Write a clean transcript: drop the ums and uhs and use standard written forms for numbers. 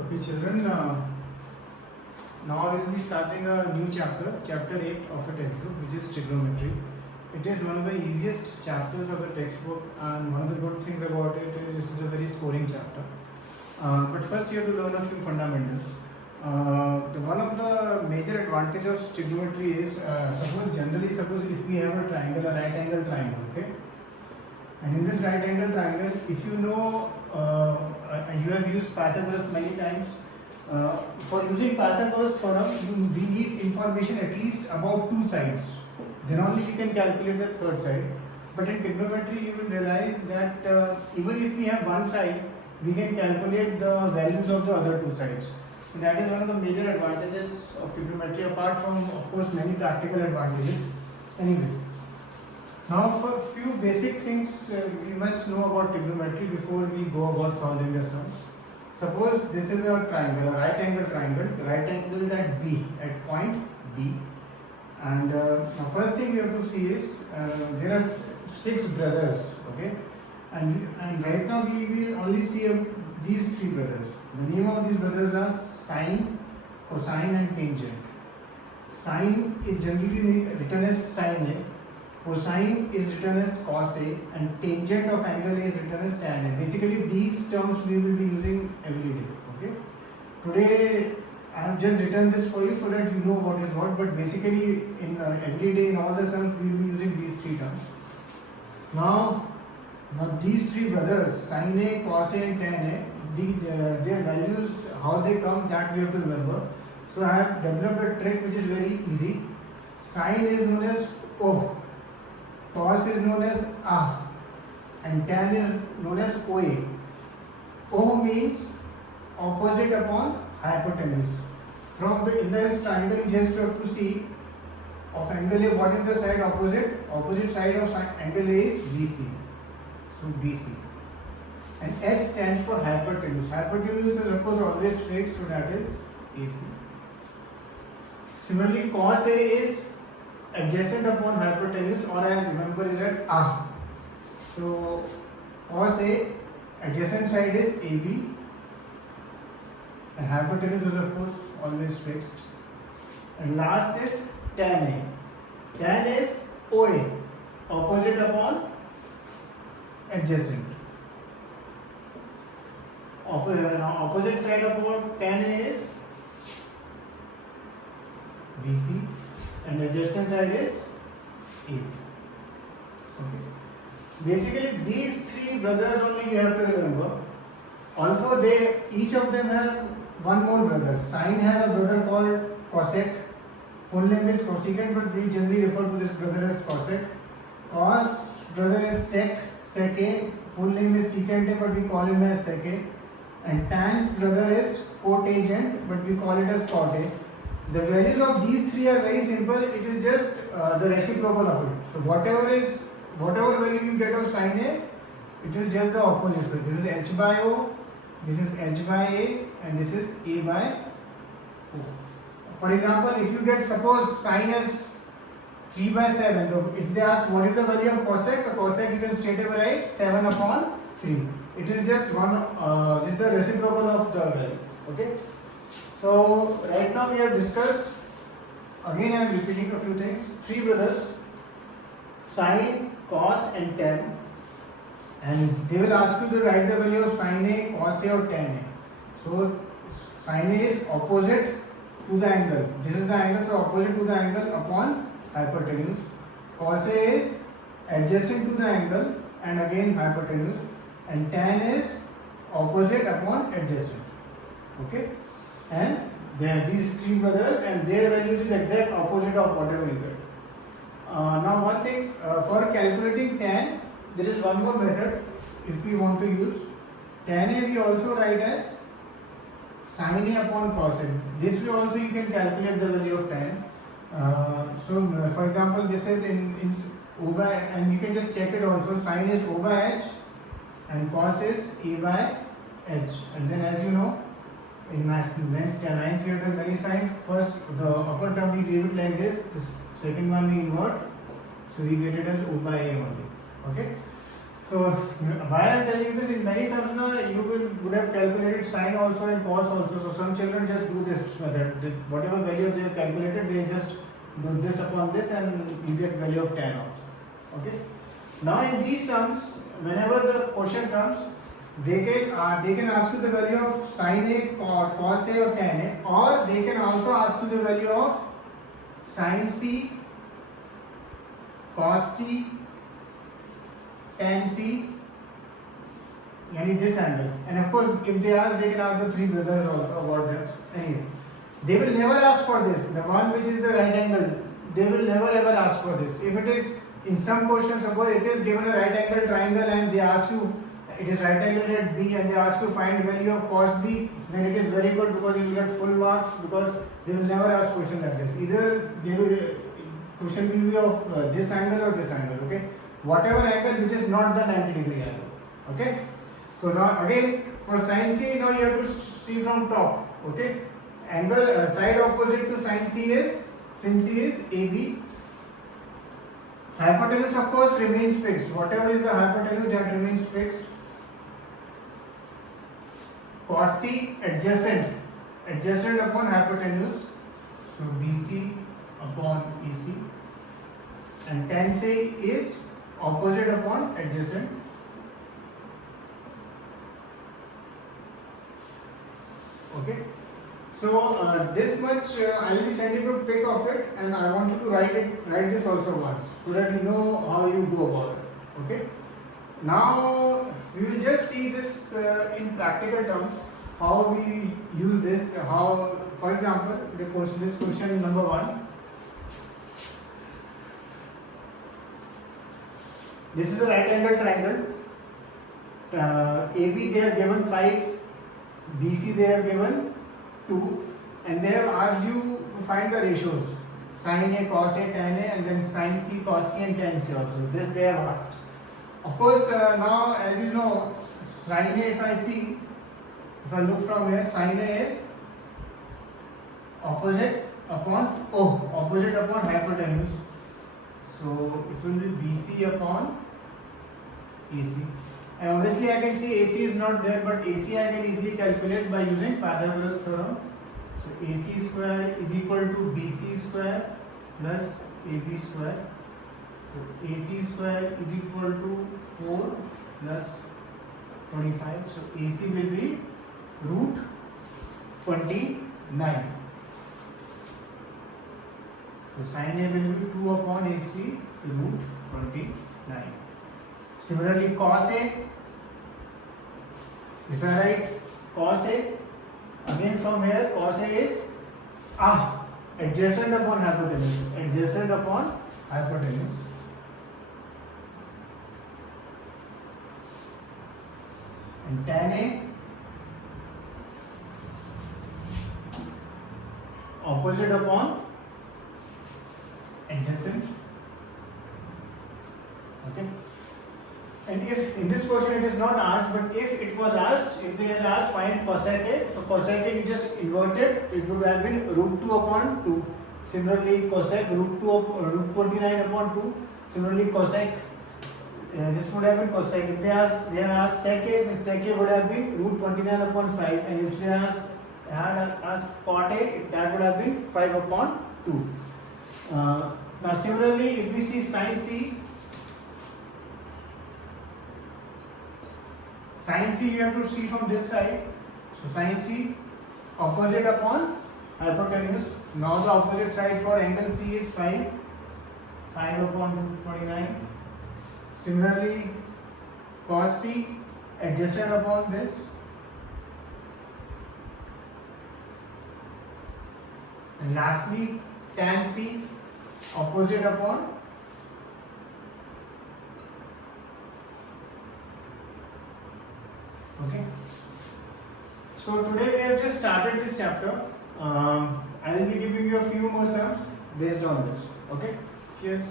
Okay, children. Now we will be starting a new chapter, chapter 8 of a textbook, which is trigonometry. It is one of the easiest chapters of the textbook, and one of the good things about it is it is a very scoring chapter. But first, you have to learn a few fundamentals. One of the major advantages of trigonometry is suppose if we have a triangle, a right angle triangle, okay, and in this right angle triangle, if you know, you have used Pythagoras many times. For using Pythagoras theorem, we need information at least about two sides. Then only you can calculate the third side. But in trigonometry, you will realize that even if we have one side, we can calculate the values of the other two sides. So that is one of the major advantages of trigonometry, apart from, of course, many practical advantages. Anyway, now for few basic things we must know about trigonometry before we go about solving the sums. Suppose this is a triangle, a right angle at B, at point B. And now first thing you have to see is there are 6 brothers, okay? And right now we will only see these 3 brothers. The name of these brothers are sine, cosine and tangent. Sine is generally written as sin A. Cosine is written as cos A, and tangent of angle A is written as tan A. Basically, these terms we will be using every day. Okay. Today, I have just written this for you so that you know what is what. But basically, in every day in all the sums, we will be using these 3 terms. Now these 3 brothers, sin A, cos A, and tan A, their values, how they come, that we have to remember. So I have developed a trick which is very easy. Sin is known as O. Cos is known as A, and tan is known as OA. O means opposite upon hypotenuse. In this triangle, you just have to see of angle A, what is the side opposite? Opposite side of angle A is BC. So BC. And H stands for hypotenuse. Hypotenuse is of course always fixed, so that is AC. Similarly, cos A is adjacent upon hypotenuse, or I remember is at A. So cos A, adjacent side is AB, and hypotenuse is of course always fixed. And last is tan A. Tan is OA, opposite upon adjacent. Opposite side upon tan A is BC, and adjacent side is A. Okay. Basically, these 3 brothers only you have to remember. Although each of them have one more brother. Sine has a brother called cosec. Full name is cosecant, but we generally refer to this brother as cosec. Cos brother is sec A. Full name is secant A, but we call him as sec A. And tan's brother is cotangent, but we call it as cot A. The values of these 3 are very simple. It is just the reciprocal of it. So whatever value you get of sin A, it is just the opposite. So this is h by O, this is h by A, and this is A by O. For example, if you get, suppose sin is 3 by 7. So if they ask what is the value of cosec, so cosec you can straight away write 7 upon 3. It is just this is the reciprocal of the value. Okay. So right now we have discussed, again I am repeating a few things, 3 brothers, sine, cos and tan, and they will ask you to write the value of sin A, cos A or tan A. So sin A is opposite to the angle, this is the angle, so opposite to the angle upon hypotenuse. Cos A is adjacent to the angle and again hypotenuse, and tan is opposite upon adjacent. Okay. And these 3 brothers, and their values is exact opposite of whatever you get. Now one thing, for calculating tan, there is one more method if we want to use. Tan A we also write as sin A upon cos A. This way also you can calculate the value of tan. So for example, this is in O by, and you can just check it also, sin is O by H and cos is A by H. And then as you know, in ninth we have done many signs. First, the upper term we leave it like this second one we invert, so we get it as O by A only. Okay. So why I am telling you this, in many sums now you would have calculated sine also and cos also. So some children just do this method. Whatever value they have calculated, they just do this upon this and you get value of tan also. Okay. Now in these sums, whenever the question comes, they can ask you the value of sin A, cos A or tan A, or they can also ask you the value of sin C, cos C, tan C, yani this angle. And of course, if they ask, they can ask the three brothers also about that. Anyway, they will never ask for this. The one which is the right angle, they will never ever ask for this. If it is in some questions, suppose it is given a right angle triangle and they ask you, it is right angle at B and they ask you find value of cos B, then it is very good because you will get full marks, because they will never ask question like this. Either they will, question will be of this angle or this angle. Okay. Whatever angle which is not the 90-degree angle. Okay. So now again for sin C, now you have to see from top. Okay. Angle side opposite to sin C is AB. Hypotenuse of course remains fixed. Whatever is the hypotenuse, that remains fixed. Cos C adjacent upon hypotenuse. So BC upon AC. And tan C is opposite upon adjacent. Okay. So this much I will be sending you a pic of it, and I want you to write this also once, so that you know how you go about it. Okay. Now we will just see this in practical terms, how we use this. How, for example, this question number 1. This is a right angle triangle. AB they have given 5, BC they have given 2, and they have asked you to find the ratios, sin A, cos A, tan A, and then sin C, cos C, and tan C also. This they have asked. Of course, now as you know, sin A, if I look from here, sin A is opposite upon hypotenuse. So it will be BC upon AC. And obviously I can see AC is not there, but AC I can easily calculate by using Pythagoras theorem. So AC square is equal to BC square plus AB square. So AC square is equal to 4 plus 25. So AC will be root 29. So sin A will be 2 upon AC, root 29. Similarly, cos A, if I write cos A, again from here, cos A is adjacent upon hypotenuse. And tan A, opposite upon adjacent. Okay. And if in this question it is not asked, but if it was asked, if they had asked find cosec A, so cosec A you just invert it, it would have been root 2 upon 2. Similarly, cosec root 29 upon 2. Similarly, cosec, this would have been cosec. If they had asked sec A, then sec A would have been root 29 upon 5. And if they had asked cot A, that would have been 5 upon 2. Now similarly, if we see sin C, you have to see from this side. So sin C opposite upon hypotenuse. Now the opposite side for angle C is 5 upon root 29. Similarly, cos C adjacent upon this. And lastly, tan C opposite upon okay. So today we have just started this chapter. I will be giving you a few more sums based on this. Okay. Cheers.